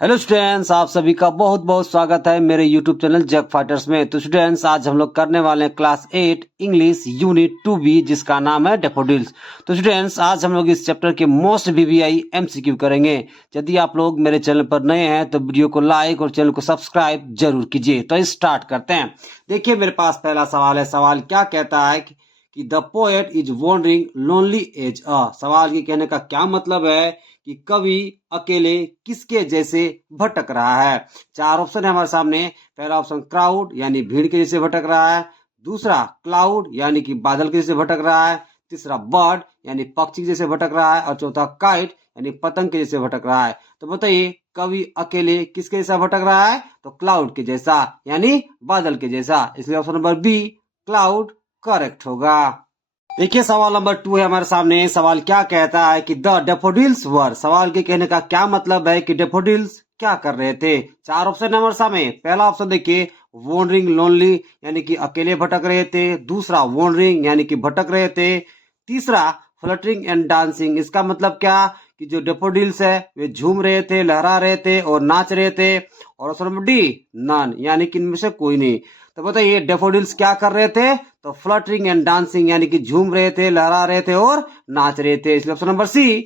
Hello students, आप सभी का बहुत बहुत स्वागत है मेरे यूट्यूब चैनल जग फाइटर्स में। तो स्टूडेंट्स, आज हम लोग करने वाले हैं क्लास 8 इंग्लिश यूनिट 2B, जिसका नाम है डेफोडिल्स। तो स्टूडेंट्स, आज हम लोग इस चैप्टर के मोस्ट बीबीआई एमसीक्यू करेंगे। यदि आप लोग मेरे चैनल पर नए हैं तो वीडियो को लाइक और चैनल को सब्सक्राइब जरूर कीजिए। तो स्टार्ट करते हैं। देखिए, मेरे पास पहला सवाल है। सवाल क्या कहता है कि the poet is wandering lonely as a. सवाल के कहने का क्या मतलब है कि कवि अकेले किसके जैसे भटक रहा है। चार ऑप्शन है हमारे सामने। पहला ऑप्शन क्राउड यानी भीड़ के जैसे भटक रहा है, दूसरा क्लाउड यानी कि बादल के जैसे भटक रहा है, तीसरा बर्ड यानी पक्षी के जैसे भटक रहा है, और चौथा काइट यानी पतंग के जैसे भटक रहा है। तो बताइए, कवि अकेले किसके जैसा भटक रहा है? तो क्लाउड के जैसा यानी बादल के जैसा। इसलिए option number B cloud correct होगा। देखिए, सवाल नंबर 2 है हमारे सामने। सवाल क्या कहता है कि द डेफोडिल्स वर। सवाल के कहने का क्या मतलब है कि डेफोडिल्स क्या कर रहे थे। चार ऑप्शन है हमारे सामने। पहला ऑप्शन देखिए, वॉन्डरिंग लोनली यानी कि अकेले भटक रहे थे। दूसरा वॉन्डरिंग यानी कि भटक रहे थे। तीसरा फ्लटरिंग एंड डांसिंग। इसका मतलब क्या कि जो डेफोडिल्स है वे झूम रहे थे, लहरा रहे थे और नाच रहे थे। और ऑप्शन नंबर डी नन यानी कि इनमें से कोई नहीं। तो बताइए, डेफोडिल्स क्या कर रहे थे? तो फ्लटरिंग एंड डांसिंग यानी कि झूम रहे थे, लहरा रहे थे और नाच रहे थे। इसलिए ऑप्शन नंबर सी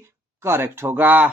करेक्ट होगा।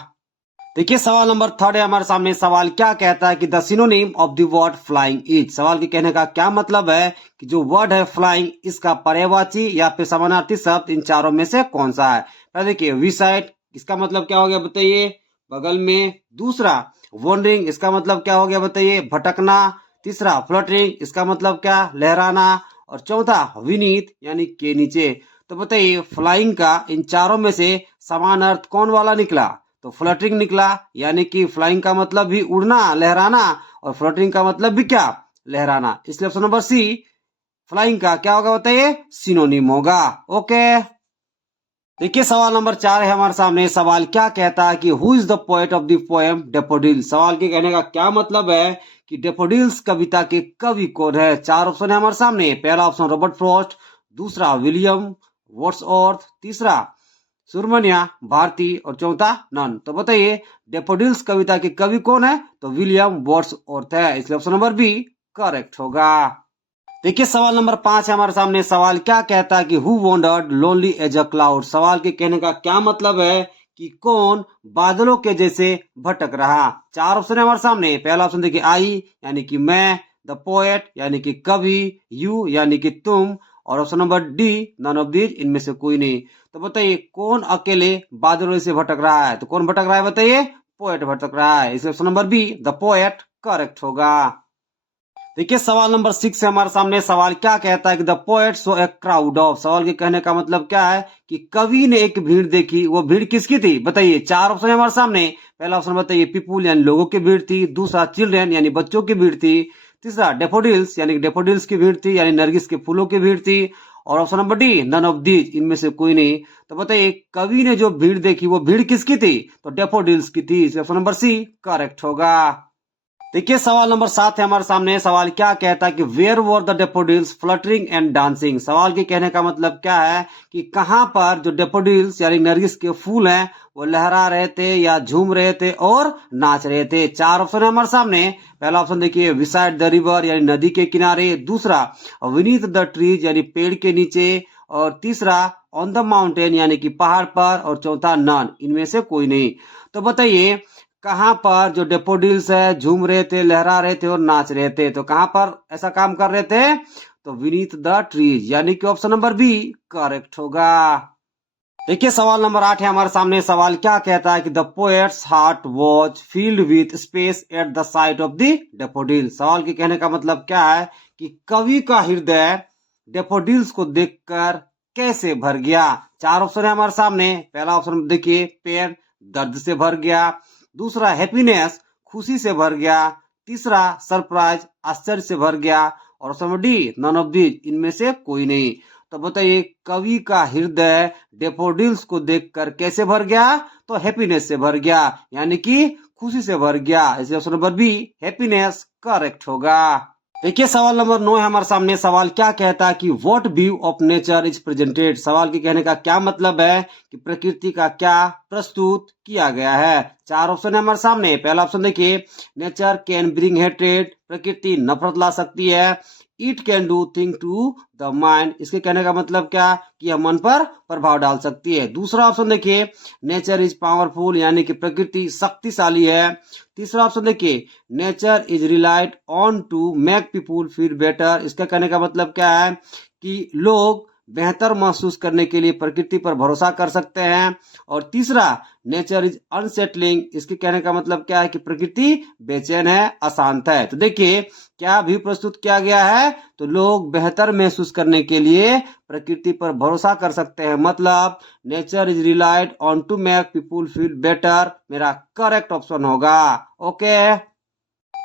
देखिए, सवाल नंबर 3 है हमारे सामने। सवाल क्या कहता है कि the synonym of the word flying is. सवाल के कहने का क्या मतलब है कि जो वर्ड है फ्लाइंग, इसका पर्यायवाची या फिर समानार्थी शब्द इन चारों में से कौन सा है? पहले देखिए, विसाइड, इसका मतलब क्या हो गया बताइए? बगल में। दूसरा वॉन्डरिंग, इसका मतलब क्या हो गया बताइए? भटकना। तीसरा फ्लटरिंग, इसका मतलब क्या? लहराना। और चौथा विनीत यानी के नीचे। तो बताइए, फ्लाइंग का इन चारों में से समान अर्थ कौन वाला निकला? तो फ्लटरिंग निकला, यानी कि फ्लाइंग का मतलब भी उड़ना, लहराना, और फ्लटरिंग का मतलब भी क्या? लहराना। इसलिए ऑप्शन नंबर सी फ्लाइंग का क्या होगा बताइए? सिनोनिम होगा। ओके। देखिए, सवाल नंबर 4 है हमारे सामने। सवाल क्या कहता है कि who is the poet of the poem daffodil. सवाल के कहने का क्या मतलब है कि डेफोडिल्स कविता के कवि कौन है। चार ऑप्शन है हमारे सामने। पहला ऑप्शन रॉबर्ट फ्रॉस्ट, दूसरा विलियम वर्ड्सवर्थ, तीसरा सुरमनिया भारती, और चौथा नन। तो बताइए, डेफोडिल्स कविता के कवि कौन है? तो विलियम वर्ड्सवर्थ है। इसलिए ऑप्शन नंबर बी करेक्ट होगा। देखिए, सवाल नंबर 5 है हमारे सामने। सवाल क्या कहता है कि who wandered lonely as a cloud. सवाल के कहने का क्या मतलब है कि कौन बादलों के जैसे भटक रहा। चार ऑप्शन है हमारे सामने। पहला ऑप्शन देखिए, आई यानी कि मैं, द पोएट यानी कि कवि, यू यानी कि तुम, और option number D none of these, इनमें से कोई नहीं। तो बताइए, कौन अकेले बादलों से भटक रहा है? तो कौन भटक रहा है बताइए? पोएट भटक रहा है। इसलिए option number be the poet correct होगा। देखिए, सवाल नंबर 6 है हमारे सामने। सवाल क्या कहता है कि the poet so a crowd of. सवाल के कहने का मतलब क्या है कि कवि ने एक भीड़ देखी। वो भीड़ किसकी थी बताइए? चार ऑप्शन है हमारे सामने। पहला ऑप्शन बताइए, पीपुल यानी लोगों की भीड़ थी। दूसरा चिल्ड्रेन यानी बच्चों की भीड़ थी। तीसरा डेफोडिल्स यानी डेफोडिल्स की भीड़ थी, यानी नरगिस के फूलों की भीड़ थी। और option number D none of these, इनमें से कोई नहीं। तो बताइए, कवि ने जो भीड़ देखी वो भीड़ किसकी थी? तो डेफोडिल्स की थी। ऑप्शन नंबर सी करेक्ट होगा। देखिए, सवाल नंबर 7 है हमारे सामने। सवाल क्या कहता है कि where were the daffodils fluttering and dancing. सवाल के कहने का मतलब क्या है कि कहां पर जो डेफोडिल्स यानी नरगिस के फूल हैं वो लहरा रहे थे या झूम रहे थे और नाच रहे थे। चार ऑप्शन है हमारे सामने। पहला ऑप्शन देखिए, विसाइड द रिवर यानी नदी के किनारे। दूसरा विनीथ द ट्रीज यानी पेड़ के नीचे। और तीसरा ऑन द माउंटेन यानी कि पहाड़ पर। और चौथा नन, इनमें से कोई नहीं। तो बताइए, कहां पर जो डेफोडिल्स है झूम रहे थे, लहरा रहे थे और नाच रहे थे? तो कहां पर ऐसा काम कर रहे थे? तो विनीथ द ट्रीज, यानी कि ऑप्शन नंबर बी करेक्ट होगा। देखिए, सवाल नंबर 8 है हमारे सामने। सवाल क्या कहता है कि the poets heart was field with space at the site of the daffodil. सवाल के कहने का मतलब क्या है कि कवि का हृदय डेफोडिल्स को देखकर कैसे भर गया। चार ऑप्शन है हमारे सामने। पहला ऑप्शन देखिए, पेन दर्द से भर गया। दूसरा हैप्पीनेस खुशी से भर गया। तीसरा सरप्राइज आश्चर्य से भर गया। और option number D none of these, इनमें से कोई नहीं। तो बताइए, कवि का हृदय डेफोडिल्स को देखकर कैसे भर गया? तो हैप्पीनेस से भर गया, यानी कि खुशी से भर गया। इसलिए option number B happiness correct होगा। देखिए सवाल नंबर 9 है हमारे सामने। सवाल क्या कहता है कि what view of nature is presented. सवाल के कहने का क्या मतलब है कि प्रकृति का क्या प्रस्तुत किया गया है। चार ऑप्शन है हमारे सामने। पहला ऑप्शन देखिए, नेचर कैन ब्रिंग हेट्रेड, प्रकृति नफरत ला सकती है। It can do thing to the mind, इसके कहने का मतलब क्या कि यह मन पर प्रभाव डाल सकती है। दूसरा ऑप्शन देखिए, नेचर इज पावरफुल, यानी कि प्रकृति शक्तिशाली है। तीसरा ऑप्शन देखिए, nature is relied on to make people feel better, इसका कहने का मतलब क्या है कि लोग बेहतर महसूस करने के लिए प्रकृति पर भरोसा कर सकते हैं। और तीसरा, नेचर इज अनसेटलिंग, इसके कहने का मतलब क्या है कि प्रकृति बेचैन है, अशांत है। तो देखिए क्या भी प्रस्तुत किया गया है, तो लोग बेहतर महसूस करने के लिए प्रकृति पर भरोसा कर सकते हैं, मतलब nature is relied on to make people feel better मेरा करेक्ट ऑप्शन होगा। ओके,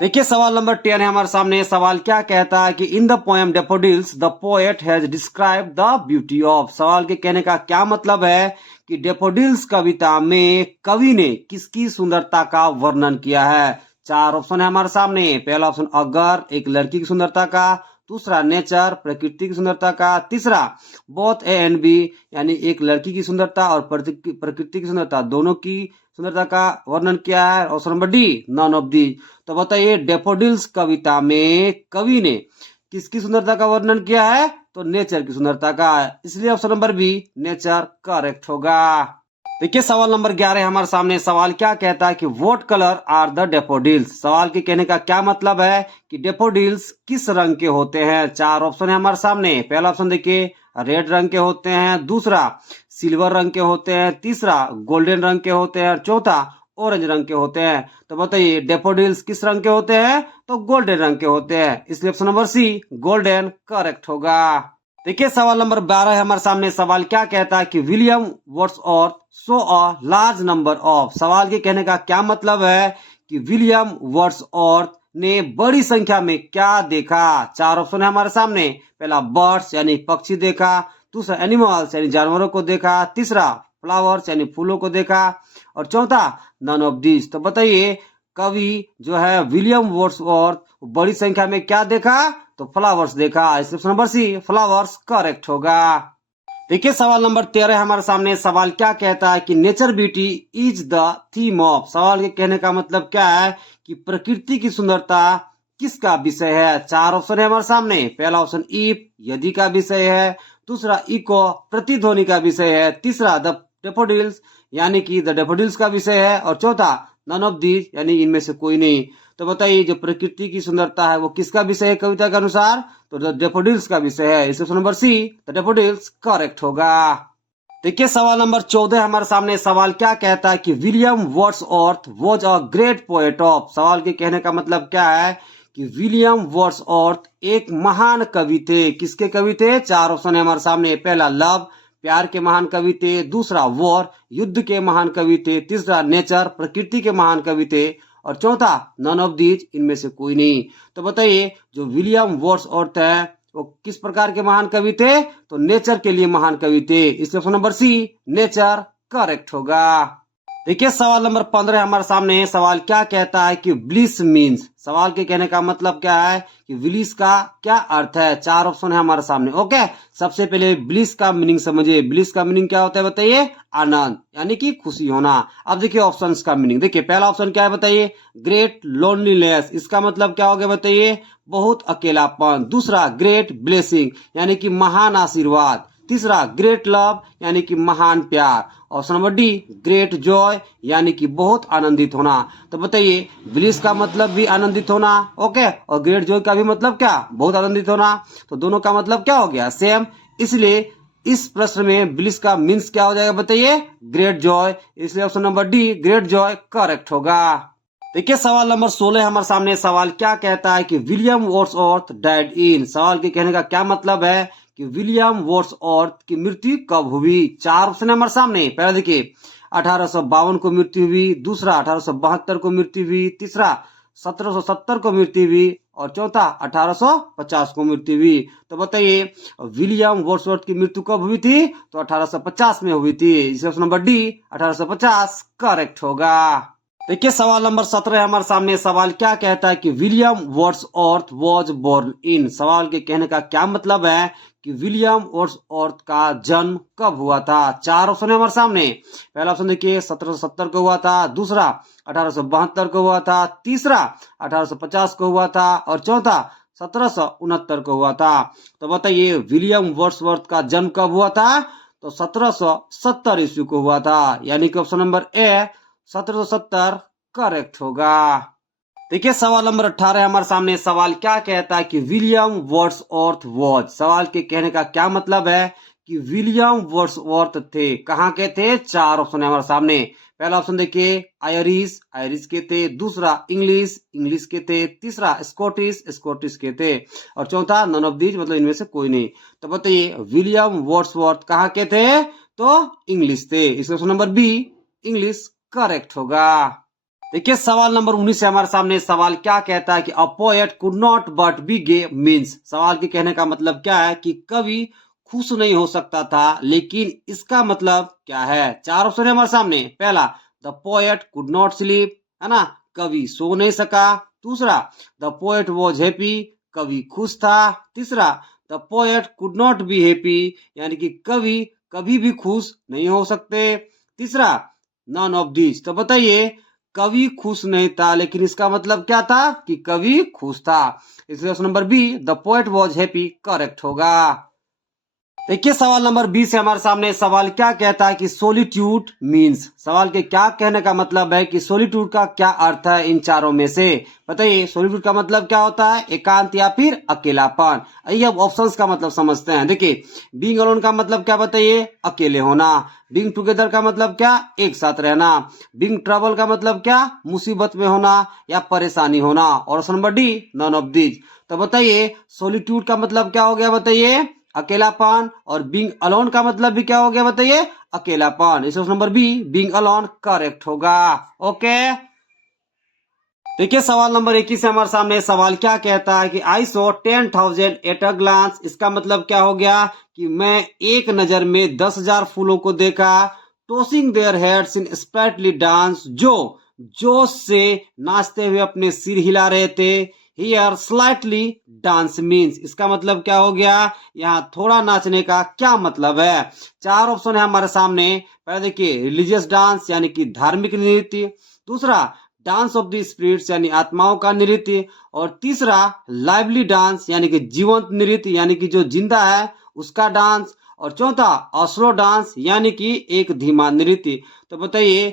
देखिए सवाल नंबर 10 है हमारे सामने। सवाल क्या कहता है कि in the poem daffodils the poet has describe the beauty of. सवाल के कहने का क्या मतलब है कि डेफोडिल्स कविता में कवि ने किसकी सुंदरता का वर्णन किया है। चार ऑप्शन है हमारे सामने। पहला ऑप्शन अगर, एक लड़की की सुंदरता का। दूसरा नेचर, प्रकृति की सुंदरता का। तीसरा बोथ ए एंड बी, यानी एक लड़की की सुंदरता और प्रकृति की सुंदरता दोनों की सुंदरता का वर्णन किया है। Option number D none of the. तो बताइए डेफोडिल्स कविता में कवि ने किसकी सुंदरता का वर्णन किया है, तो नेचर की सुंदरता का, इसलिए option number be nature correct होगा। देखिए सवाल नंबर 11 है हमारे सामने। सवाल क्या कहता है कि what colour are the daffodils. सवाल के कहने का क्या मतलब है कि डेफोडिल्स किस रंग के होते हैं। चार ऑप्शन है हमारे सामने। पहला ऑप्शन देखिए, रेड रंग के होते हैं। दूसरा सिल्वर रंग के होते हैं। तीसरा गोल्डन रंग के होते हैं। चौथा ऑरेंज रंग के होते हैं। तो बताइए डेफोडिल्स किस रंग के होते हैं, तो गोल्डन रंग के होते हैं, इसलिए option number C golden correct होगा। देखिए सवाल नंबर 12 है हमारे सामने। सवाल क्या कहता है कि William Wordsworth so a large number of. सवाल के कहने का क्या मतलब है कि विलियम वर्ड्सवर्थ ने बड़ी संख्या में क्या देखा। चार ऑप्शन है हमारे सामने। पहला बर्ड्स यानी पक्षी देखा। दूसरा एनिमल्स यानी जानवरों को देखा। तीसरा फ्लावर्स यानी फूलों को देखा। और चौथा नन ऑफ दिस। तो बताइए कवि जो है विलियम वर्ड्सवर्थ बड़ी संख्या में क्या देखा, तो फ्लावर्स देखा, इसलिए option number C flowers correct होगा। देखिए सवाल नंबर 13 हमारे सामने। सवाल क्या कहता है कि nature beauty is the theme of. सवाल के कहने का मतलब क्या है कि प्रकृति की सुंदरता किसका विषय है। चार ऑप्शन है हमारे सामने। पहला ऑप्शन इफ, यदि का विषय है। दूसरा इको, प्रतिध्वनि का विषय है। तीसरा द डेफोडिल्स, यानी कि द डेफोडिल्स का विषय है। और चौथा नन ऑफ दीज, यानी इनमें से कोई नहीं। तो बताइए जो प्रकृति की सुंदरता है वो किसका विषय है कविता के अनुसार, तो द डेफोडिल्स का विषय है, इसलिए option number see the daffodils correct होगा। देखिए सवाल नंबर 14 हमारे सामने। सवाल क्या कहता है कि William Wordsworth was a great poet of. सवाल के कहने का मतलब क्या है कि विलियम वर्ड्सवर्थ एक महान कवि थे। किसके कवि थे, चार ऑप्शन है हमारे सामने। पहला लव, प्यार के महान कवि थे। दूसरा वॉर, युद्ध के महान कवि थे। तीसरा नेचर, प्रकृति के महान कवि थे। और चौथा नन ऑफ दीज, इनमें से कोई नहीं। तो बताइए जो विलियम वर्ड्सवर्थ है वो किस प्रकार के महान कवि थे, तो नेचर के लिए महान कवि थे, इसलिए option number C nature correct होगा। देखिए सवाल नंबर 15 हमारे सामने। सवाल क्या कहता है कि ब्लिस मीन्स। सवाल के कहने का मतलब क्या है कि ब्लिस का क्या अर्थ है। चार ऑप्शन है हमारे सामने। ओके, सबसे पहले ब्लिस का मीनिंग समझिए। ब्लिस का मीनिंग क्या होता है बताइए, आनंद यानी कि खुशी होना। अब देखिए ऑप्शंस का मीनिंग। देखिए पहला ऑप्शन क्या है बताइए, ग्रेट लोनलीनेस, इसका मतलब क्या हो गया बताइए, बहुत अकेलापन। दूसरा ग्रेट ब्लेसिंग, यानी कि महान आशीर्वाद। तीसरा ग्रेट लव, यानी कि महान प्यार। Option number D great Joy, यानी कि बहुत आनंदित होना। तो बताइए ब्लिस का मतलब भी आनंदित होना, ओके, और ग्रेट जॉय का भी मतलब क्या, बहुत आनंदित होना। तो दोनों का मतलब क्या हो गया, सेम। इसलिए इस प्रश्न में ब्लिस का मीन्स क्या हो जाएगा बताइए, ग्रेट जॉय, इसलिए option number D great Joy correct होगा। देखिए सवाल नंबर 16 हमारे सामने। सवाल क्या कहता है कि विलियम वर्ड्सवर्थ डाइड इन। सवाल के कहने का क्या मतलब है कि विलियम वर्ड्सवर्थ की मृत्यु कब हुई। चार ऑप्शन है हमारे सामने। पहला देखिए 1852 को मृत्यु हुई। दूसरा 1872 को मृत्यु हुई। तीसरा 1770 को मृत्यु हुई। और चौथा 1850 को मृत्यु हुई। तो बताइए विलियम वर्ड्सवर्थ की मृत्यु कब हुई थी, तो 1850 में हुई थी, इसलिए ऑप्शन नंबर डी 1850 करेक्ट होगा। देखिए सवाल नंबर 17 हमारे सामने। सवाल क्या कहता है कि William Wordsworth was born in. सवाल के कहने का क्या मतलब है कि विलियम वर्ड्सवर्थ का जन्म कब हुआ था। चार ऑप्शन है हमारे सामने। पहला ऑप्शन देखिए 1770 को हुआ था, दूसरा 1872 को हुआ था, तीसरा 1850 को हुआ था और चौथा 1769 को हुआ था। तो बताइए विलियम वर्ड्सवर्थ का जन्म कब हुआ था। तो 1770 ईस्वी को हुआ था, यानी कि ऑप्शन नंबर ए 1770 करेक्ट होगा। देखिए सवाल नंबर 18 हमारे सामने। सवाल क्या कहता है कि विलियम वर्ड्सवर्थ वॉज। सवाल के कहने का क्या मतलब है कि विलियम वर्ड्सवर्थ थे, कहाँ के थे। चार ऑप्शन है हमारे सामने। पहला ऑप्शन देखिए आयरिश, आयरिश के थे, दूसरा इंग्लिश, इंग्लिश के थे, तीसरा स्कॉटिश, स्कॉटिश के थे और चौथा नन ऑफ दीज, मतलब इनमें से कोई नहीं। तो बताइए विलियम वर्ड्सवर्थ कहाँ के थे। तो इंग्लिश थे, इसका option number B English correct होगा। देखिए सवाल नंबर 19 है हमारे सामने। सवाल क्या कहता है कि a poet could not but be gay means. सवाल के कहने का मतलब क्या है कि कवि खुश नहीं हो सकता था, लेकिन इसका मतलब क्या है। चार ऑप्शन है हमारे सामने। पहला the poet could not sleep, है ना, कवि सो नहीं सका। दूसरा द पोएट वॉज हैप्पी, कवि खुश था। तीसरा the poet could not be happy, यानी कि कवि कभी भी खुश नहीं हो सकते। तीसरा नन ऑफ दिस। तो बताइए कवि खुश नहीं था, लेकिन इसका मतलब क्या था कि कवि खुश था, इसलिए option number be the poet was happy correct होगा। देखिए सवाल नंबर 20 है हमारे सामने। सवाल क्या कहता है कि सोलिट्यूड मीन्स। सवाल के क्या कहने का मतलब है कि सोलिट्यूड का क्या अर्थ है इन चारों में से। बताइए सोलिट्यूड का मतलब क्या होता है, एकांत या फिर अकेलापन। आइए अब ऑप्शंस का मतलब समझते हैं। देखिए बीइंग अलोन का मतलब क्या, बताइए अकेले होना। बीइंग टुगेदर का मतलब क्या, एक साथ रहना। बीइंग ट्रबल का मतलब क्या, मुसीबत में होना या परेशानी होना और option number D none of these. तो बताइए सोलिट्यूड का मतलब क्या हो गया, बताइए अकेलापन, और बीइंग अलोन का मतलब भी क्या हो गया, बताइए अकेलापन। इस number B being alone correct होगा। ओके देखिए सवाल नंबर 21 है हमारे सामने। सवाल क्या कहता है कि आई सो 10,000 एट अ ग्लांस। इसका मतलब क्या हो गया कि मैं एक नजर में 10,000 फूलों को देखा। Tossing their heads in sprightly dance, जो जोश से नाचते हुए अपने सिर हिला रहे थे। Here slightly dance means. इसका मतलब क्या हो गया, यहाँ थोड़ा नाचने का क्या मतलब है। चार ऑप्शन है हमारे सामने। पहले देखिए रिलीजियस डांस यानी कि धार्मिक नृत्य, दूसरा डांस ऑफ द स्पिरिट्स यानी आत्माओं का नृत्य, और तीसरा लाइवली डांस यानी कि जीवंत नृत्य यानी कि जो जिंदा है उसका डांस, और चौथा स्लो डांस यानी कि एक धीमा नृत्य। तो बताइए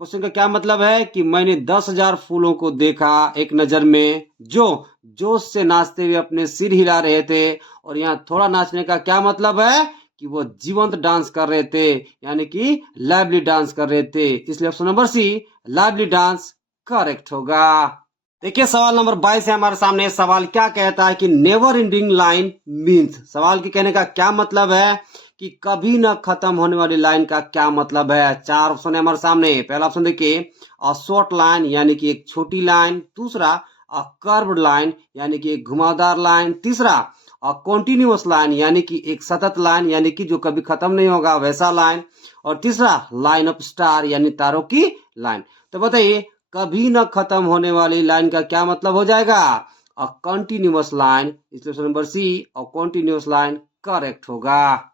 क्वेश्चन का क्या मतलब है कि मैंने 10,000 फूलों को देखा एक नजर में, जो जोश से नाचते हुए अपने सिर हिला रहे थे। और यहाँ थोड़ा नाचने का क्या मतलब है कि वो जीवंत डांस कर रहे थे, यानी कि लाइवली डांस कर रहे थे, इसलिए option number C lively dance correct होगा। देखिए सवाल नंबर 22 है हमारे सामने। सवाल क्या कहता है कि नेवर एंडिंग लाइन मीन्स। सवाल के कहने का क्या मतलब है कि कभी न खत्म होने वाली लाइन का क्या मतलब है। चार ऑप्शन है हमारे सामने। पहला ऑप्शन देखिए अ शॉर्ट लाइन यानी कि एक छोटी लाइन, दूसरा अ कर्व्ड लाइन यानी कि एक घुमावदार लाइन, तीसरा अ कॉन्टिन्यूअस लाइन यानी कि एक सतत लाइन यानी कि जो कभी खत्म नहीं होगा वैसा लाइन, और तीसरा लाइन ऑफ स्टार यानी तारों की लाइन। तो बताइए कभी न खत्म होने वाली लाइन का क्या मतलब हो जाएगा, अ कंटिन्यूअस लाइन, इसलिए number C a continuous line correct होगा।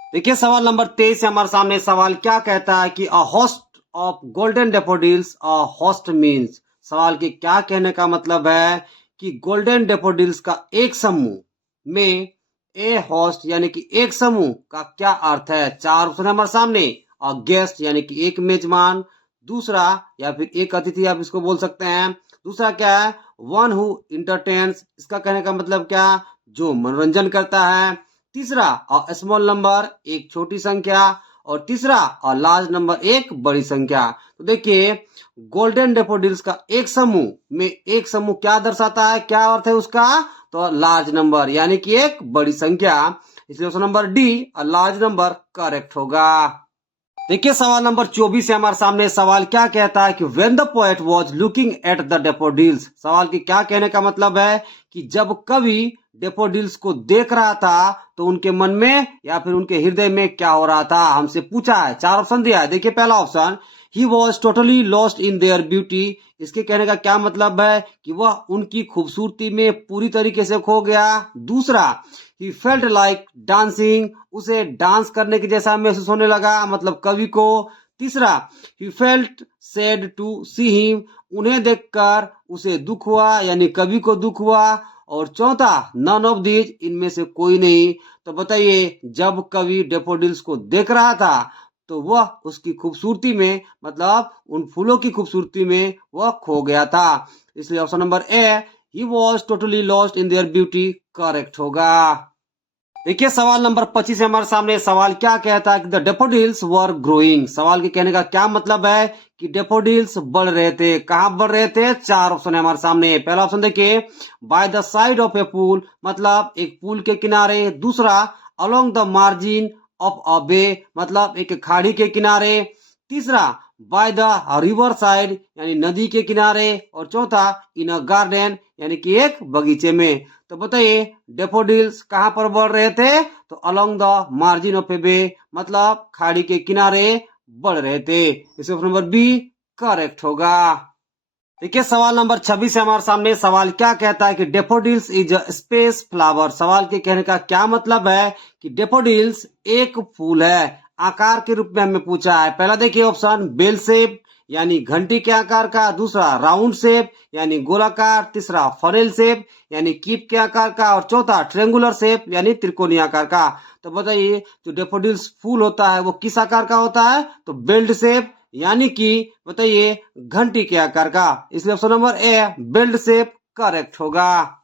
देखिए सवाल नंबर 23 है हमारे सामने। सवाल क्या कहता है कि a host of golden daffodils, a host means. सवाल के क्या कहने का मतलब है कि गोल्डन डेफोडिल्स का एक समूह में ए होस्ट यानी कि एक समूह का क्या अर्थ है। चार ऑप्शन है हमारे सामने। अ गेस्ट यानी कि एक मेजमान, दूसरा या फिर एक अतिथि आप इसको बोल सकते हैं, दूसरा क्या है वन हु इंटरटेन्स, इसका कहने का मतलब क्या, जो मनोरंजन करता है। तीसरा अ स्मॉल नंबर एक छोटी संख्या, और तीसरा अ लार्ज नंबर एक बड़ी संख्या। तो देखिए गोल्डन डेफोडिल्स का एक समूह में एक समूह क्या दर्शाता है, क्या अर्थ है उसका, तो लार्ज नंबर यानी कि एक बड़ी संख्या, इसलिए option number D a large number correct होगा। देखिए सवाल नंबर 24 है हमारे सामने। सवाल क्या कहता है कि when the poet was looking at the daffodils. सवाल की क्या कहने का मतलब है कि जब कवि डेफोडिल्स को देख रहा था तो उनके मन में या फिर उनके हृदय में क्या हो रहा था, हमसे पूछा है। चार ऑप्शन दिया है। देखिए पहला option he was totally lost in their beauty. इसके कहने का क्या मतलब है कि वह उनकी खूबसूरती में पूरी तरीके से खो गया। दूसरा, ही फेल्ट लाइक डांसिंग, उसे डांस करने के जैसा महसूस होने लगा, मतलब कवि को। तीसरा, he felt sad to see him, उन्हें देखकर उसे दुख हुआ, यानी कवि को दुख हुआ। और चौथा, नन ऑफ दीज, इनमें से कोई नहीं। तो बताइए, जब कवि डेफोडिल्स को देख रहा था तो वह उसकी खूबसूरती में, मतलब उन फूलों की खूबसूरती में वह खो गया था। इसलिए option number A, he was totally lost in their beauty, correct होगा। देखिए सवाल नंबर 25 है हमारे सामने। सवाल क्या कहता है कि द डेफोडिल्स वर ग्रोइंग। सवाल के कहने का क्या मतलब है कि डेफोडिल्स बढ़ रहे थे। कहां बढ़ रहे थे? चार ऑप्शन है हमारे सामने। पहला ऑप्शन देखिए, by the side of a pool, मतलब एक पुल के किनारे। दूसरा, along the margin of a bay, मतलब एक खाड़ी के किनारे। तीसरा, बाय द रिवर साइड, यानी नदी के किनारे। और चौथा, इन अ गार्डन, यानी कि एक बगीचे में। तो बताइए, डेफोडिल्स कहां पर बढ़ रहे थे? तो अलोंग द मार्जिन ऑफ ए बे, मतलब खाड़ी के किनारे बढ़ रहे थे। इसका ऑप्शन नंबर बी करेक्ट होगा। देखिए सवाल नंबर 26 है हमारे सामने। सवाल क्या कहता है कि daffodils is a space flower. सवाल के कहने का क्या मतलब है कि डेफोडिल्स एक फूल है। आकार के रूप में हमें पूछा है। पहला देखिए ऑप्शन, बेल शेप, यानी घंटी के आकार का। दूसरा, राउंड शेप, यानी गोलाकार। तीसरा, फनेल शेप, यानी कीप के आकार का। और चौथा, ट्रेंगुलर शेप, यानी त्रिकोणीय आकार का। तो बताइए, जो डेफोडिल्स फूल होता है वो किस आकार का होता है? तो बेल्ट शेप, यानी कि बताइए घंटी के आकार का। इसलिए ऑप्शन नंबर ए, बेल्ट शेप, करेक्ट होगा।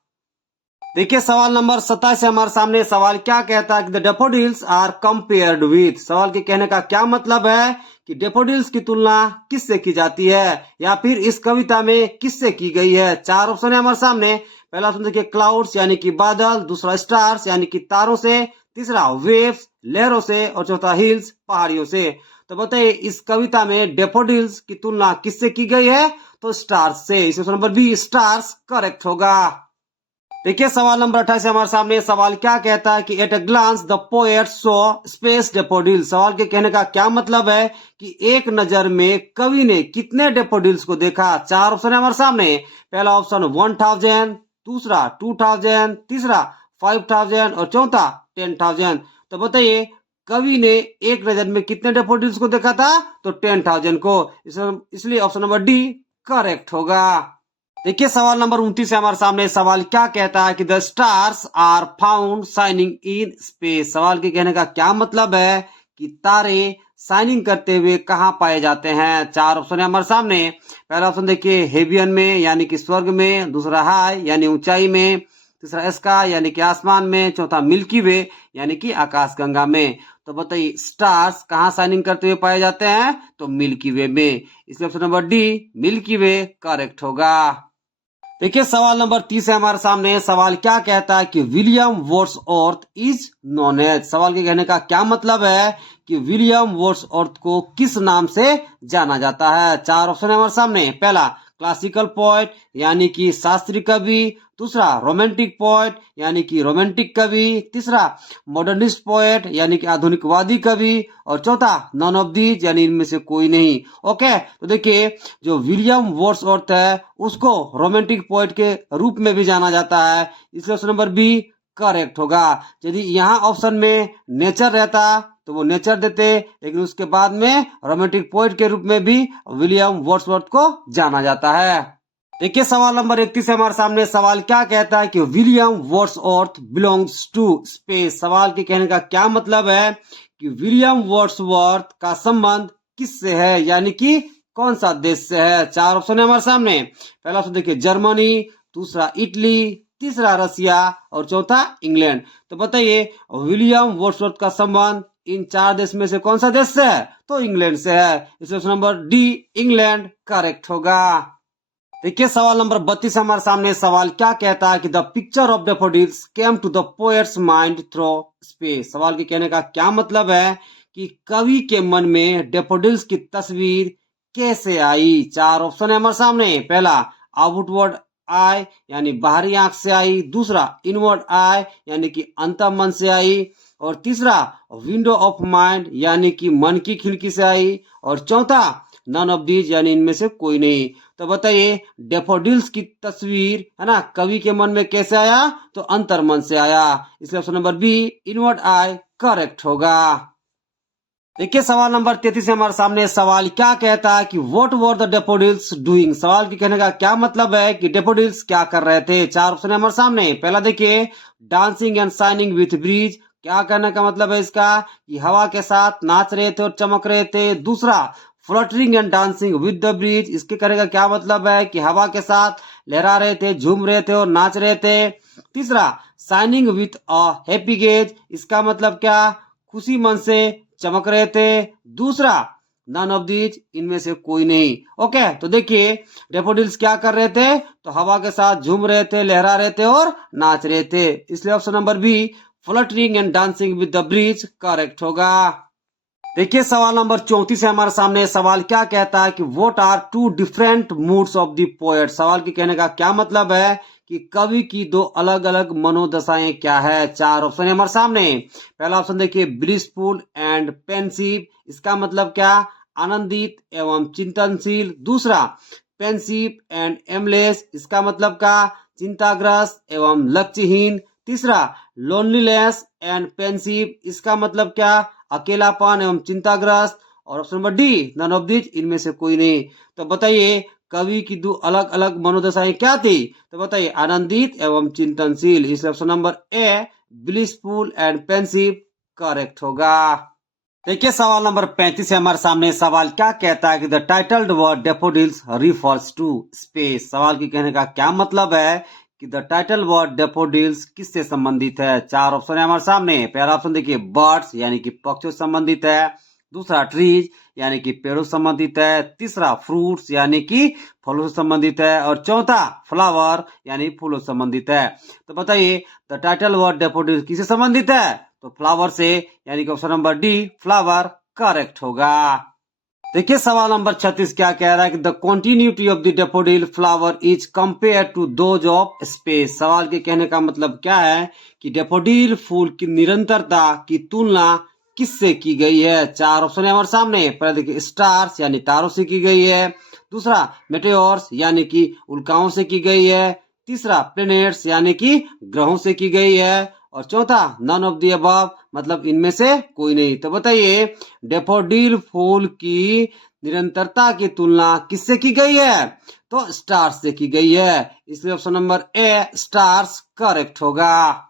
देखिए सवाल नंबर 27 है हमारे सामने। सवाल क्या कहता है कि the daffodils are compared with. सवाल के कहने का क्या मतलब है कि डेफोडिल्स की तुलना किससे की जाती है, या फिर इस कविता में किससे की गई है। चार ऑप्शन है हमारे सामने। पहला ऑप्शन देखिए, क्लाउड्स, यानी कि बादल। दूसरा, स्टार्स, यानी कि तारों से। तीसरा, वेव्स, लहरों से। और चौथा, हिल्स, पहाड़ियों से। तो बताइए, इस कविता में डेफोडिल्स की तुलना किससे की गई है? तो स्टार्स से। इसमें नंबर बी, स्टार्स, करेक्ट होगा। देखिए सवाल नंबर 28 है हमारे सामने। सवाल क्या कहता है कि at a glance the poet saw space daffodils. सवाल के कहने का क्या मतलब है कि एक नजर में कवि ने कितने डेफोडिल्स को देखा। चार ऑप्शन है हमारे सामने। पहला ऑप्शन 1000, दूसरा 2000, तीसरा 5000 और चौथा 10000। तो बताइए, कवि ने एक नजर में कितने डेफोडिल्स को देखा था? तो 10000 को। इसलिए ऑप्शन नंबर डी करेक्ट होगा। देखिए सवाल नंबर 29 है हमारे सामने। सवाल क्या कहता है कि the stars are found shining in space. सवाल के कहने का क्या मतलब है कि तारे शाइनिंग करते हुए कहाँ पाए जाते हैं। चार ऑप्शन है हमारे सामने। पहला ऑप्शन देखिए, हेवियन में, यानी कि स्वर्ग में। दूसरा, हाई, यानी ऊंचाई में। तीसरा, स्काई, यानी कि आसमान में। चौथा, मिल्की वे, यानी कि आकाशगंगा में। तो बताइए, स्टार्स कहाँ शाइनिंग करते हुए पाए जाते हैं? तो मिल्की वे में। इसलिए ऑप्शन नंबर डी, मिल्की वे, करेक्ट होगा। देखिए सवाल नंबर 30 है हमारे सामने। सवाल क्या कहता है कि William Wordsworth is known as. सवाल के कहने का क्या मतलब है कि विलियम वर्ड्सवर्थ को किस नाम से जाना जाता है। चार ऑप्शन है हमारे सामने। पहला, क्लासिकल पोएट, यानी कि शास्त्रीय कवि। दूसरा, रोमांटिक पोएट, यानी कि रोमांटिक कवि। तीसरा, मॉडर्निस्ट पोएट, यानी कि आधुनिकवादी कवि। और चौथा, नन ऑफ दीज, यानी इनमें से कोई नहीं। ओके, तो देखिए, जो विलियम वर्ड्सवर्थ है उसको रोमांटिक पोएट के रूप में भी जाना जाता है। इसलिए ऑप्शन नंबर बी करेक्ट होगा। यदि यहाँ ऑप्शन में नेचर रहता तो वो नेचर देते, लेकिन उसके बाद में रोमांटिक पोएट के रूप में भी विलियम वर्ड्सवर्थ को जाना जाता है। देखिए सवाल नंबर 31 है हमारे सामने। सवाल क्या कहता है कि William Wordsworth belongs to space. सवाल के कहने का क्या मतलब है कि विलियम वर्ड्सवर्थ का संबंध किससे है, यानी कि कौन सा देश से है। चार ऑप्शन है हमारे सामने। पहला ऑप्शन देखिए, जर्मनी। दूसरा, इटली। तीसरा, रसिया। और चौथा, इंग्लैंड। तो बताइए, विलियम वर्ड्सवर्थ का संबंध इन चार देश में से कौन सा देश से है? तो इंग्लैंड से है। इसलिए option number D, England, correct होगा। देखिए सवाल नंबर 32 हमारे सामने। सवाल क्या कहता है कि the picture of daffodils came to the poet's mind through space. सवाल के कहने का क्या मतलब है कि कवि के मन में डेफोडिल्स की तस्वीर कैसे आई। चार ऑप्शन है हमारे सामने। पहला, आउटवर्ड आई, यानी बाहरी आंख से आई। दूसरा, इनवर्ड आई, यानी कि अंतः मन से आई। और तीसरा, विंडो ऑफ माइंड, यानी कि मन की खिड़की से आई। और चौथा, नन ऑफ दीज यानी इनमें से कोई नहीं। तो बताइए डेफोडिल्स की तस्वीर है ना कवि के मन में कैसे आया, तो अंतर्मन से आया, इसलिए option number B inward eye correct होगा। देखिए सवाल नंबर 33 है हमारे सामने। सवाल क्या कहता है कि what were the daffodils doing. सवाल के कहने का क्या मतलब है कि डेफोडिल्स क्या कर रहे थे। चार ऑप्शन है हमारे सामने। पहला देखिए dancing and shining with breeze, क्या कहने का मतलब है इसका कि हवा के साथ नाच रहे थे और चमक रहे थे। दूसरा fluttering and dancing with the bridge, इसके कहने का क्या मतलब है कि हवा के साथ लहरा रहे थे, झूम रहे थे और नाच रहे थे। तीसरा shining with a happy gauge, इसका मतलब क्या खुशी मन से चमक रहे थे। दूसरा नन ऑफ दीज, इनमें से कोई नहीं। ओके तो देखिए डेफोडिल्स क्या कर रहे थे, तो हवा के साथ झूम रहे थे, लहरा रहे थे और नाच रहे थे, इसलिए option number B fluttering and dancing with the breeze correct होगा। देखिए सवाल नंबर 34 है हमारे सामने। सवाल क्या कहता है कि what are two different moods of the poet. सवाल के कहने का क्या मतलब है कि कवि की दो अलग अलग मनोदशाएं क्या है। चार ऑप्शन है हमारे सामने। पहला ऑप्शन देखिए ब्लिसफुल एंड पेंसिव, इसका मतलब क्या आनंदित एवं चिंतनशील। दूसरा पेंसिव एंड एमलेस, इसका मतलब क्या चिंताग्रस्त एवं लक्ष्यहीन। तीसरा लोनलीनेस एंड पेंसिव, इसका मतलब क्या अकेलापन एवं चिंताग्रस्त। और option number D none of this, इनमें से कोई नहीं। तो बताइए कवि की दो अलग अलग मनोदशाएं क्या थी, तो बताइए आनंदित एवं चिंतनशील, इसलिए option number a blissful and pensive correct होगा। देखिए सवाल नंबर 35 है हमारे सामने। सवाल क्या कहता है कि the titled word daffodils refers to space. सवाल के कहने का क्या मतलब है कि द टाइटल वर्ड डेफोडिल्स किससे संबंधित है। चार ऑप्शन है हमारे सामने। पहला ऑप्शन देखिए बर्ड्स यानी कि पक्षियों से संबंधित है। दूसरा ट्रीज यानी कि पेड़ों से संबंधित है। तीसरा फ्रूट्स यानी कि फलों से संबंधित है। और चौथा फ्लावर यानी फूलों से संबंधित है। तो बताइए द टाइटल वर्ड डेफोडिल्स किससे संबंधित है, तो फ्लावर से, यानी कि option number D flower correct होगा। देखिए सवाल नंबर 36 क्या कह रहा है कि the continuity of the daffodil flower is compare to those of space. सवाल के कहने का मतलब क्या है कि डेफोडिल फूल की निरंतरता की तुलना किससे की गई है। चार ऑप्शन है हमारे सामने। पहले देखिए स्टार्स यानी तारों से की गई है। दूसरा मेटेओर्स यानी कि उल्काओं से की गई है। तीसरा प्लेनेट्स यानी कि ग्रहों से की गई है। और चौथा नन ऑफ दी अबव, मतलब इनमें से कोई नहीं। तो बताइए डेफोडिल फूल की निरंतरता की तुलना किससे की गई है, तो स्टार्स से की गई है, इसलिए option number A stars correct होगा।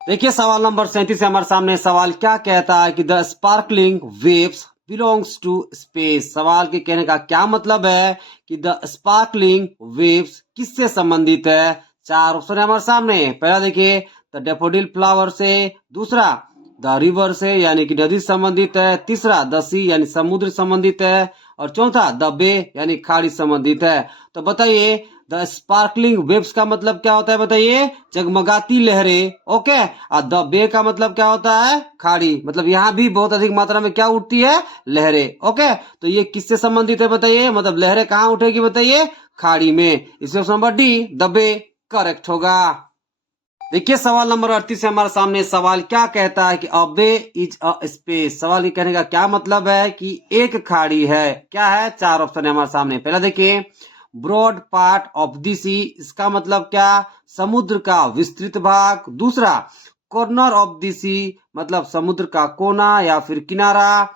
देखिए सवाल नंबर 37 हमारे सामने। सवाल क्या कहता है कि the sparkling waves belongs to space. सवाल के कहने का क्या मतलब है कि द स्पार्कलिंग वेव्स किससे संबंधित है। चार ऑप्शन है हमारे सामने। पहला देखिए द डेफोडिल फ्लावर से। दूसरा द रिवर से यानी कि नदी संबंधित है। तीसरा द सी यानी समुद्र संबंधित है। और चौथा द बे यानी खाड़ी संबंधित है। तो बताइए द स्पार्कलिंग वेव्स का मतलब क्या होता है, बताइए जगमगाती लहरें। ओके और द बे का मतलब क्या होता है खाड़ी, मतलब यहाँ भी बहुत अधिक मात्रा में क्या उठती है लहरें। ओके तो ये किससे संबंधित है बताइए, मतलब लहरें कहाँ उठेगी बताइए खाड़ी में, इसलिए option number D the bay correct होगा। देखिए सवाल नंबर 38 है हमारे सामने। सवाल क्या कहता है कि अ बे इज अ स्पेस। सवाल के कहने का क्या मतलब है कि एक खाड़ी है, क्या है। चार ऑप्शन है हमारे सामने। पहला देखिए ब्रॉड पार्ट ऑफ द सी, इसका मतलब क्या समुद्र का विस्तृत भाग। दूसरा कॉर्नर ऑफ द सी, मतलब समुद्र का कोना या फिर किनारा।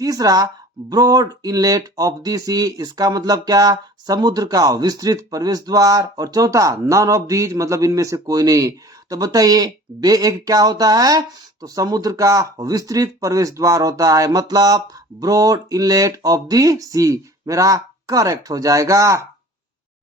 तीसरा ब्रॉड इनलेट ऑफ द सी, इसका मतलब क्या समुद्र का विस्तृत प्रवेश द्वार। और चौथा नन ऑफ दीज, मतलब इनमें से कोई नहीं। तो बताइए बे एक क्या होता है, तो समुद्र का विस्तृत प्रवेश द्वार होता है, मतलब ब्रॉड इनलेट ऑफ द सी मेरा करेक्ट हो जाएगा।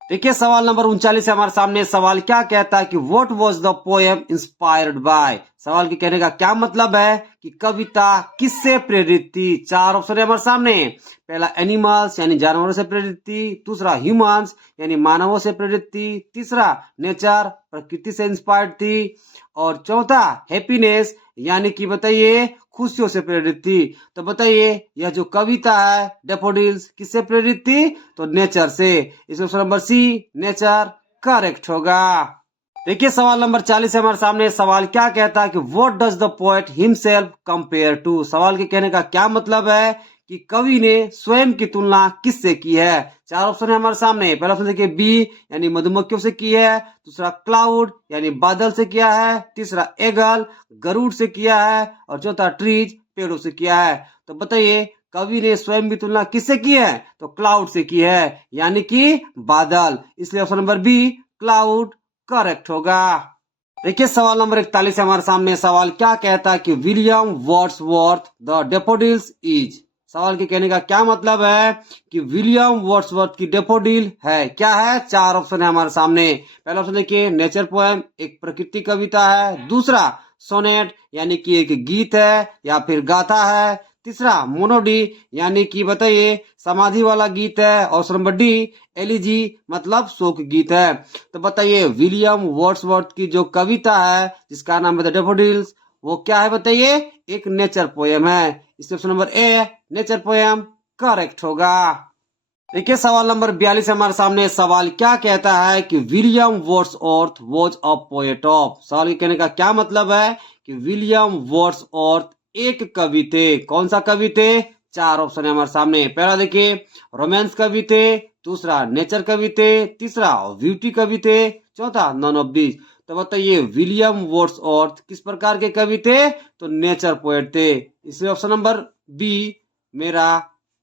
देखिए सवाल नंबर 39 है हमारे सामने। सवाल क्या कहता है कि what was the poem inspired by. सवाल के कहने का क्या मतलब है कि कविता किससे प्रेरित थी। चार ऑप्शन है हमारे सामने। पहला एनिमल्स यानी जानवरों से प्रेरित थी। दूसरा ह्यूमंस यानी मानवों से प्रेरित थी। तीसरा नेचर प्रकृति से इंस्पायर्ड थी। और चौथा हैप्पीनेस यानी कि बताइए खुशियों से प्रेरित थी। तो बताइए यह जो कविता है डेफोडिल्स किससे प्रेरित थी, तो नेचर से, इसमें option number C nature correct होगा। देखिए सवाल नंबर 40 है हमारे सामने। सवाल क्या कहता है कि what does the poet himself compare to. सवाल के कहने का क्या मतलब है कि कवि ने स्वयं की तुलना किससे की है। चार ऑप्शन है हमारे सामने। पहला ऑप्शन देखिए बी यानी मधुमक्खियों से की है, दूसरा क्लाउड यानी बादल से किया है, तीसरा एगल गरुड़ से किया है और चौथा ट्रीज पेड़ों से किया है। तो बताइए कवि ने स्वयं की तुलना किससे की है, तो क्लाउड से की है यानी कि बादल, इसलिए option number B cloud correct होगा। देखिए सवाल नंबर 41 हमारे सामने। सवाल क्या कहता है कि William Wordsworth the daffodils is. सवाल के कहने का क्या मतलब है कि विलियम वर्ड्सवर्थ की डैफोडिल है क्या है। चार ऑप्शन है हमारे सामने। पहला ऑप्शन देखिए नेचर पोएम, एक प्रकृति कविता है, दूसरा सोनेट यानी कि एक गीत है या फिर गाथा है, तीसरा मोनोडी यानी कि बताइए समाधि वाला गीत है, और ऑप्शन नंबर डी एलिजी मतलब शोक गीत है। तो बताइए विलियम वर्ड्सवर्थ की जो कविता है जिसका नाम है द डैफोडिल्स, वो क्या है बताइए, एक नेचर पोएम है, इसलिए ऑप्शन नंबर ए नेचर पोएम करेक्ट होगा। देखिए सवाल नंबर 42 हमारे सामने। सवाल क्या कहता है कि William Wordsworth was a poet of. सवाल के कहने का क्या मतलब है कि विलियम वर्ड्सवर्थ एक कवि थे। कौन सा कवि थे, चार ऑप्शन है हमारे सामने। पहला देखिए रोमांस कवि थे, दूसरा नेचर कवि थे, तीसरा ब्यूटी कवि थे, चौथा नन ऑफ दीज। तो बताइए विलियम वर्ड्सवर्थ किस प्रकार के कवि थे, तो नेचर पोएट थे, इसलिए ऑप्शन नंबर बी मेरा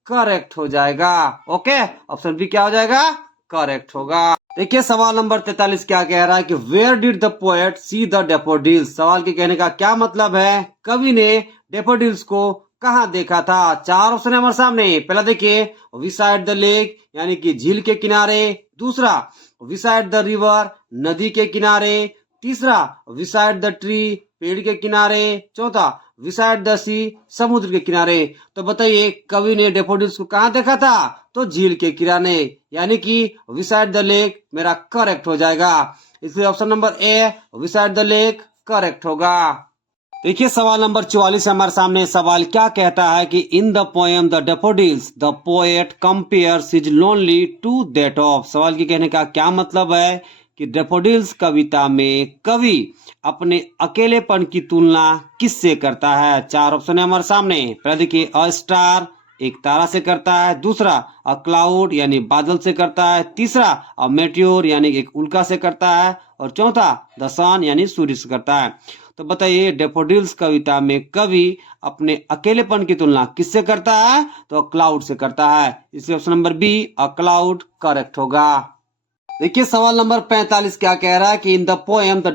करेक्ट हो जाएगा। ओके, ऑप्शन बी क्या हो जाएगा, करेक्ट होगा। देखिए सवाल नंबर 43 क्या कह रहा है कि where did the poet see the daffodils. सवाल के कहने का क्या मतलब है, कवि ने डैफोडिल्स को कहाँ देखा था। चार ऑप्शन है हमारे सामने। पहला देखिए विसाइड द लेक यानी कि झील के किनारे, दूसरा विसाइड द रिवर नदी के किनारे, तीसरा विसाइड द ट्री पेड़ के किनारे, चौथा विसाइड द सी समुद्र के किनारे। तो बताइए कवि ने डैफोडिल्स को कहाँ देखा था, तो झील के किनारे यानी कि विसाइड द लेक मेरा करेक्ट हो जाएगा, इसलिए option number A beside the lake correct होगा। देखिए सवाल नंबर 44 हमारे सामने। सवाल क्या कहता है कि in the poem the daffodils the poet compares his lonely to that of. सवाल के कहने का क्या मतलब है कि डैफोडिल्स कविता में कवि अपने अकेलेपन की तुलना किससे करता है। चार ऑप्शन है हमारे सामने। पहला देखिए अ स्टार एक तारा से करता है, दूसरा अ क्लाउड यानी बादल से करता है, तीसरा अ मेट्योर यानी एक उल्का से करता है, और चौथा द सन यानी सूर्य से करता है। तो बताइए डैफोडिल्स कविता में कवि अपने अकेलेपन की तुलना किससे करता है, तो क्लाउड से करता है, इसलिए option number be a cloud correct होगा। देखिए सवाल नंबर 45 क्या कह रहा है कि in the poem the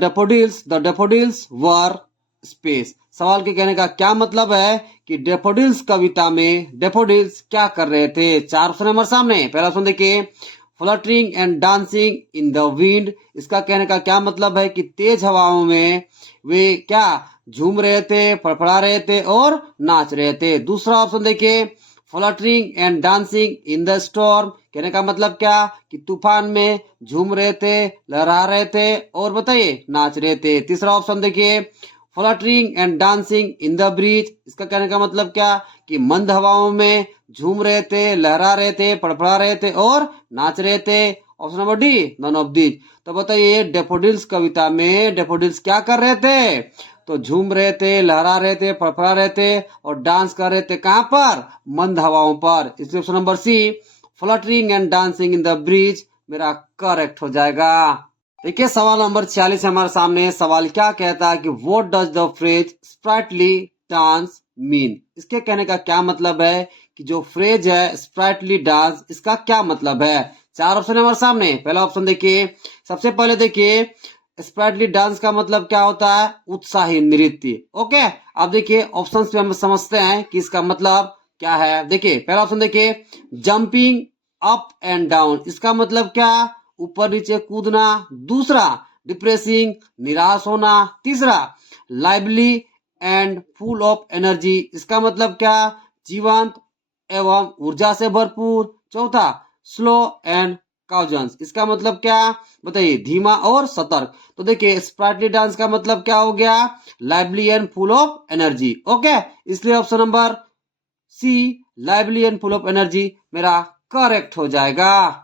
daffodils were space. सवाल के कहने का क्या मतलब है कि डैफोडिल्स कविता में डैफोडिल्स क्या कर रहे थे। चार ऑप्शन हमारे सामने। पहला ऑप्शन देखिए fluttering and dancing in the wind. इसका कहने का क्या मतलब है कि तेज हवाओं में वे क्या झूम रहे थे, फड़फड़ा रहे थे और नाच रहे थे। दूसरा ऑप्शन देखिए fluttering and dancing in the storm. कहने का मतलब क्या कि तूफान में झूम रहे थे, लहरा रहे थे और बताइए नाच रहे थे। तीसरा ऑप्शन देखिए fluttering and dancing in the breeze. इसका कहने का मतलब क्या कि मंद हवाओं में झूम रहे थे, लहरा रहे थे, फड़फड़ा रहे थे और नाच रहे थे। Option number D none of these. तो बताइए डैफोडिल्स कविता में डैफोडिल्स क्या कर रहे थे, तो झूम रहे थे, लहरा रहे थे, फड़फड़ा रहे थे और डांस कर रहे थे। कहां पर, मंद हवाओं पर, इसलिए option number C fluttering and dancing in the bridge मेरा करेक्ट हो जाएगा। देखिए सवाल नंबर 46 हमारे सामने। सवाल क्या कहता है कि what does the phrase sprightly dance mean. इसके कहने का क्या मतलब है कि जो फ्रेज है स्प्राइटली डांस, इसका क्या मतलब है। चार ऑप्शन है हमारे सामने। पहला ऑप्शन देखिए, सबसे पहले देखिए स्प्राइटली डांस का मतलब क्या होता है, उत्साही नृत्य। ओके, अब देखिए ऑप्शन पे हम समझते हैं कि इसका मतलब क्या है। देखिए पहला ऑप्शन देखिए जंपिंग अप एंड डाउन, इसका मतलब क्या, ऊपर नीचे कूदना। दूसरा डिप्रेसिंग निराश होना। तीसरा lively and full of energy, इसका मतलब क्या, जीवंत एवं ऊर्जा से भरपूर। चौथा स्लो एंड काउजेंस, इसका मतलब क्या बताइए, धीमा और सतर्क। तो देखिए स्प्राइटली डांस का मतलब क्या हो गया, lively and full of energy. Okay, इसलिए option number C lively and full of energy मेरा करेक्ट हो जाएगा।